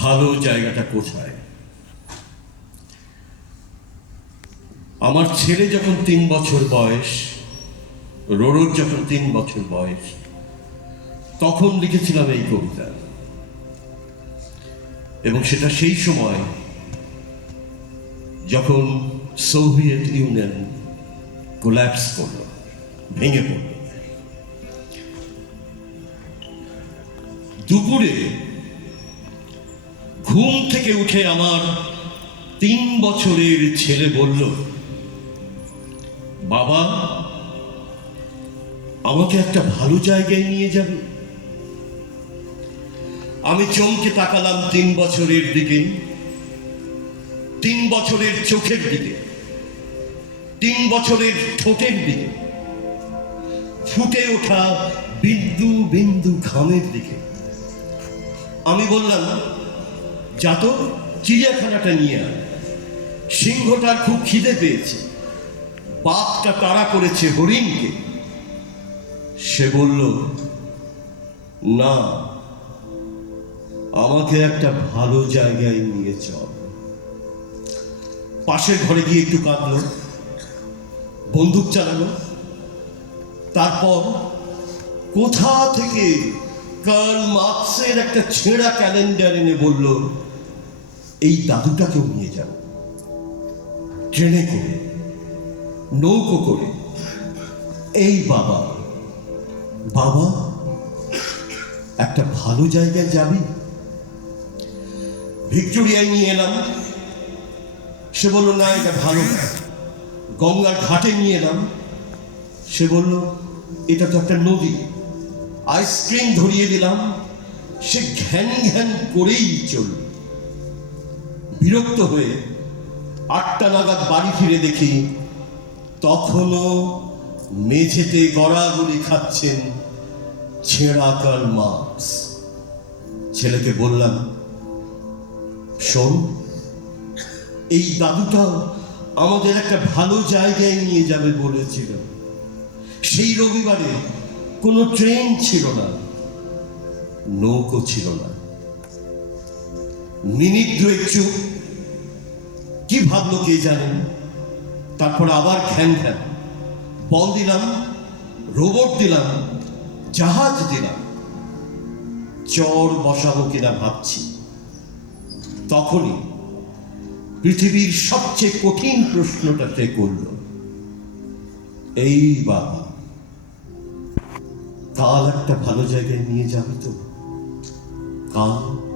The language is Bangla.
ভালো জায়গাটা কোথায়? আমার ছেলে যখন তিন বছর বয়স, রোরোর যখন তিন বছর বয়স, তখন লিখেছিলাম এই কবিতা। এবং সেটা সেই সময় যখন সোভিয়েত ইউনিয়ন কোল্যাপস করল, ভেঙে পড়ল। দুপুরে ঘুম থেকে উঠে আমার তিন বছরের ছেলে বলল, বাবা, আমাকে একটা ভালো জায়গায় নিয়ে যাবে। আমি চমকে তাকালাম তিন বছরের দিকে, তিন বছরের চোখের দিকে, তিন বছরের ঠোঁটের দিকে, ফুটে ওঠা বিন্দু বিন্দু ঘামের দিকে। আমি বললাম যা তো চিড়িয়াখানাটা নিয়ে আয়। সিংহটার খুব খিদে পেয়েছে। বাঘটা তাড়া করেছে হরিণকে। সে বলল, না, আমাকে একটা ভালো জায়গায় নিয়ে চল। পাশের ঘরে গিয়ে একটু কাঁদলো, বন্দুক চালালো। তারপর কোথা থেকে কার্ল মার্কসের একটা ছেঁড়া ক্যালেন্ডার এনে বলল এই দাদুটাকেও নিয়ে যাব ট্রেনে করে, নৌকো করে। এই বাবা বাবা, একটা ভালো জায়গায় যাবি। ভিক্টোরিয়ায় নিয়ে এলাম। সে বলল, না, এটা ভালো গঙ্গার ঘাটে নিয়ে এলাম। সে বলল, এটা তো একটা নদী। আইসক্রিম ধরিয়ে দিলাম। সে ঘ্যান ঘ্যান করেই চলল। বিরক্ত হয়ে আটটা নাগাদ বাড়ি ফিরে দেখি তখনও মেঝেতে গড়াগড়ি খাচ্ছেন ছেঁড়াকার মাছ। ছেলেকে বললাম, শোন, এই দাদুটা আমাদের একটা ভালো জায়গায় নিয়ে যাবে বলেছিল। সেই রবিবারে কোনো ট্রেন ছিল না, নৌকো ছিল না। দুয়েক চুপ। কি ভাবলো কে জানেন তারপর আবার ঘ্যান ঘ্যান। বল দিলাম, রোবট দিলাম, জাহাজ দিলাম। চর বসাবো কিনা ভাবছি। তখনই পৃথিবীর সবচেয়ে কঠিন প্রশ্নটা সে করল। এই বাবা, কাল একটা ভালো জায়গায় নিয়ে যাবে তো? কাল